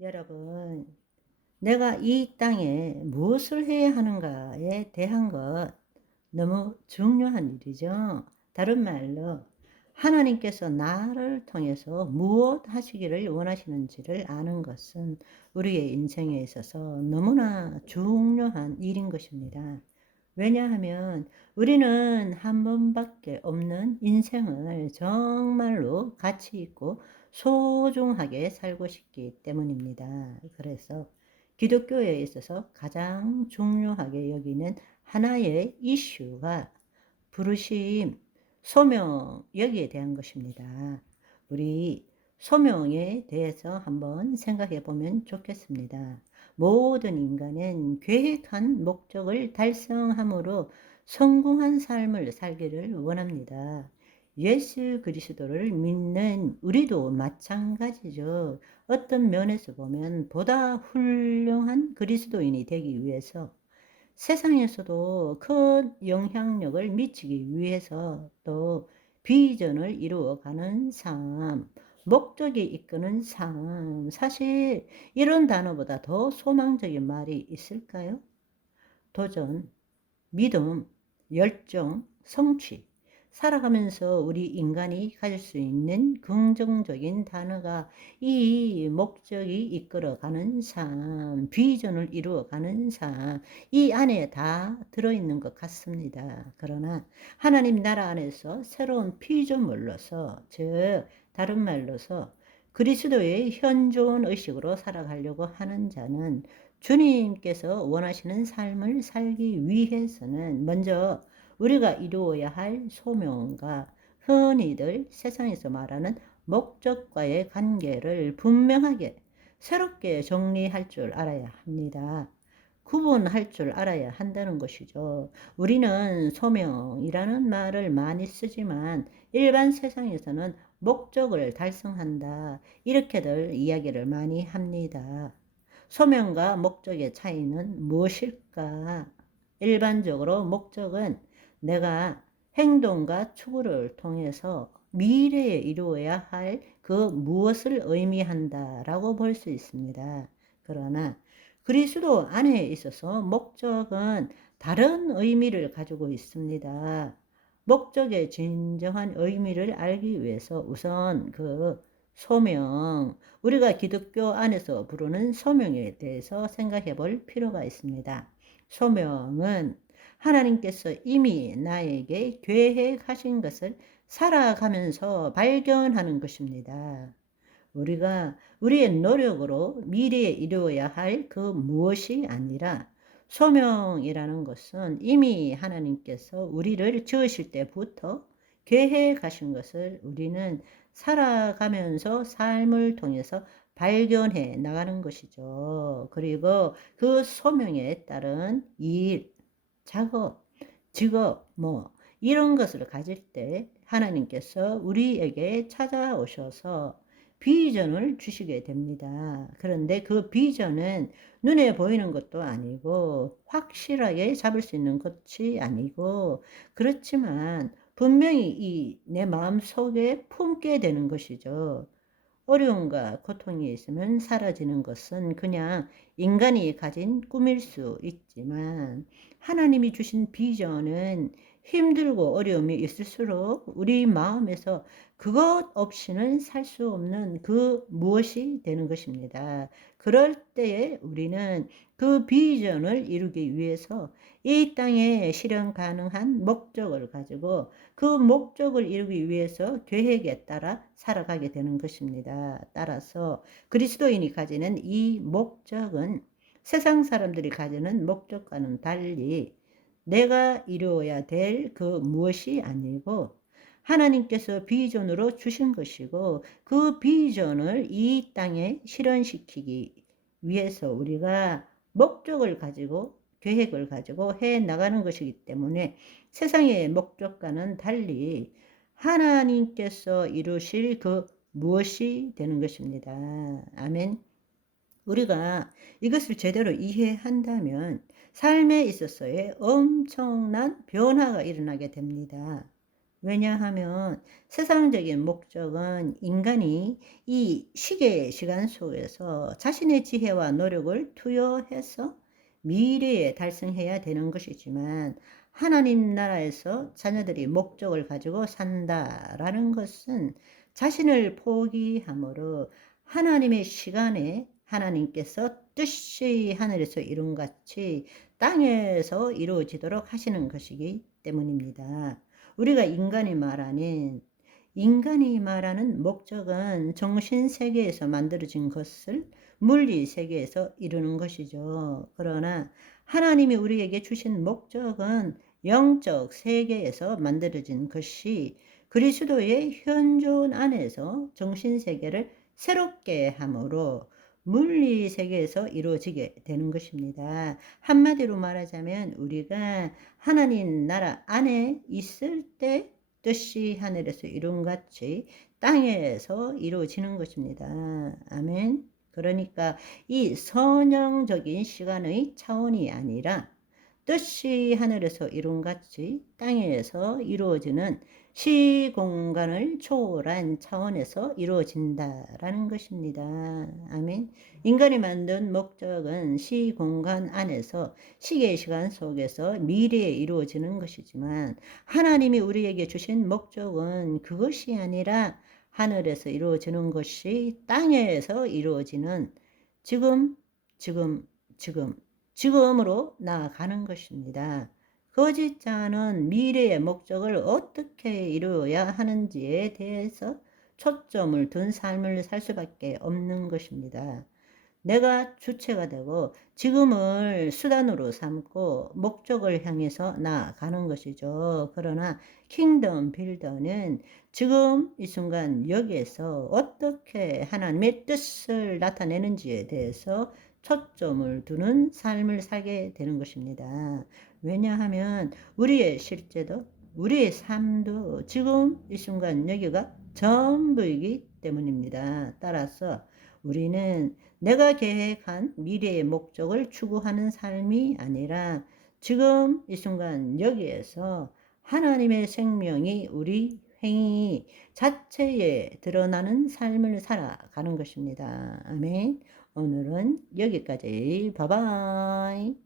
여러분, 내가 이 땅에 무엇을 해야 하는가에 대한 것 너무 중요한 일이죠. 다른 말로 하나님께서 나를 통해서 무엇 하시기를 원하시는지를 아는 것은 우리의 인생에 있어서 너무나 중요한 일인 것입니다. 왜냐하면 우리는 한 번밖에 없는 인생을 정말로 가치 있고 소중하게 살고 싶기 때문입니다. 그래서 기독교에 있어서 가장 중요하게 여기는 하나의 이슈가 부르심, 소명, 여기에 대한 것입니다. 우리 소명에 대해서 한번 생각해 보면 좋겠습니다. 모든 인간은 계획한 목적을 달성함으로 성공한 삶을 살기를 원합니다. 예수 그리스도를 믿는 우리도 마찬가지죠. 어떤 면에서 보면 보다 훌륭한 그리스도인이 되기 위해서 세상에서도 큰 영향력을 미치기 위해서 또 비전을 이루어가는 삶, 목적이 이끄는 삶, 사실 이런 단어보다 더 소망적인 말이 있을까요? 도전, 믿음, 열정, 성취. 살아가면서 우리 인간이 가질 수 있는 긍정적인 단어가 이 목적이 이끌어가는 삶, 비전을 이루어가는 삶, 이 안에 다 들어있는 것 같습니다. 그러나 하나님 나라 안에서 새로운 피조물로서, 즉 다른 말로서 그리스도의 현존 의식으로 살아가려고 하는 자는 주님께서 원하시는 삶을 살기 위해서는 먼저 우리가 이루어야 할 소명과 흔히들 세상에서 말하는 목적과의 관계를 분명하게 새롭게 정리할 줄 알아야 합니다. 구분할 줄 알아야 한다는 것이죠. 우리는 소명이라는 말을 많이 쓰지만 일반 세상에서는 목적을 달성한다, 이렇게들 이야기를 많이 합니다. 소명과 목적의 차이는 무엇일까? 일반적으로 목적은 내가 행동과 추구를 통해서 미래에 이루어야 할 그 무엇을 의미한다라고 볼 수 있습니다. 그러나 그리스도 안에 있어서 목적은 다른 의미를 가지고 있습니다. 목적의 진정한 의미를 알기 위해서 우선 그 소명, 우리가 기독교 안에서 부르는 소명에 대해서 생각해 볼 필요가 있습니다. 소명은 하나님께서 이미 나에게 계획하신 것을 살아가면서 발견하는 것입니다. 우리가 우리의 노력으로 미래에 이루어야 할 그 무엇이 아니라 소명이라는 것은 이미 하나님께서 우리를 지으실 때부터 계획하신 것을 우리는 살아가면서 삶을 통해서 발견해 나가는 것이죠. 그리고 그 소명에 따른 일, 작업, 직업, 이런 것을 가질 때 하나님께서 우리에게 찾아오셔서 비전을 주시게 됩니다. 그런데 그 비전은 눈에 보이는 것도 아니고 확실하게 잡을 수 있는 것이 아니고, 그렇지만 분명히 이 내 마음 속에 품게 되는 것이죠. 어려움과 고통이 있으면 사라지는 것은 그냥 인간이 가진 꿈일 수 있지만, 하나님이 주신 비전은 힘들고 어려움이 있을수록 우리 마음에서 그것 없이는 살 수 없는 그 무엇이 되는 것입니다. 그럴 때에 우리는 그 비전을 이루기 위해서 이 땅에 실현 가능한 목적을 가지고 그 목적을 이루기 위해서 계획에 따라 살아가게 되는 것입니다. 따라서 그리스도인이 가지는 이 목적은 세상 사람들이 가지는 목적과는 달리 내가 이루어야 될 그 무엇이 아니고 하나님께서 비전으로 주신 것이고, 그 비전을 이 땅에 실현시키기 위해서 우리가 목적을 가지고 계획을 가지고 해 나가는 것이기 때문에 세상의 목적과는 달리 하나님께서 이루실 그 무엇이 되는 것입니다. 아멘. 우리가 이것을 제대로 이해한다면 삶에 있어서의 엄청난 변화가 일어나게 됩니다. 왜냐하면 세상적인 목적은 인간이 이 시계의 시간 속에서 자신의 지혜와 노력을 투여해서 미래에 달성해야 되는 것이지만, 하나님 나라에서 자녀들이 목적을 가지고 산다라는 것은 자신을 포기함으로 하나님의 시간에 하나님께서 뜻이 하늘에서 이룬 같이 땅에서 이루어지도록 하시는 것이기 때문입니다. 우리가 인간이 말하는 목적은 정신 세계에서 만들어진 것을 물리 세계에서 이루는 것이죠. 그러나 하나님이 우리에게 주신 목적은 영적 세계에서 만들어진 것이 그리스도의 현존 안에서 정신 세계를 새롭게 함으로 물리 세계에서 이루어지게 되는 것입니다. 한마디로 말하자면 우리가 하나님 나라 안에 있을 때 뜻이 하늘에서 이룬 같이 땅에서 이루어지는 것입니다. 아멘. 그러니까 이 선형적인 시간의 차원이 아니라 뜻이 하늘에서 이룬 같이 땅에서 이루어지는 시공간을 초월한 차원에서 이루어진다라는 것입니다. 아멘. 인간이 만든 목적은 시공간 안에서 시계의 시간 속에서 미래에 이루어지는 것이지만, 하나님이 우리에게 주신 목적은 그것이 아니라 하늘에서 이루어지는 것이 땅에서 이루어지는 지금, 지금, 지금, 지금으로 나아가는 것입니다. 거짓자는 미래의 목적을 어떻게 이루어야 하는지에 대해서 초점을 둔 삶을 살 수밖에 없는 것입니다. 내가 주체가 되고 지금을 수단으로 삼고 목적을 향해서 나아가는 것이죠. 그러나 킹덤 빌더는 지금 이 순간 여기에서 어떻게 하나님의 뜻을 나타내는지에 대해서 초점을 두는 삶을 살게 되는 것입니다. 왜냐하면 우리의 실제도 우리의 삶도 지금 이 순간 여기가 전부이기 때문입니다. 따라서 우리는 내가 계획한 미래의 목적을 추구하는 삶이 아니라 지금 이 순간 여기에서 하나님의 생명이 우리 행위 자체에 드러나는 삶을 살아가는 것입니다. 아멘. 오늘은 여기까지. 바이바이.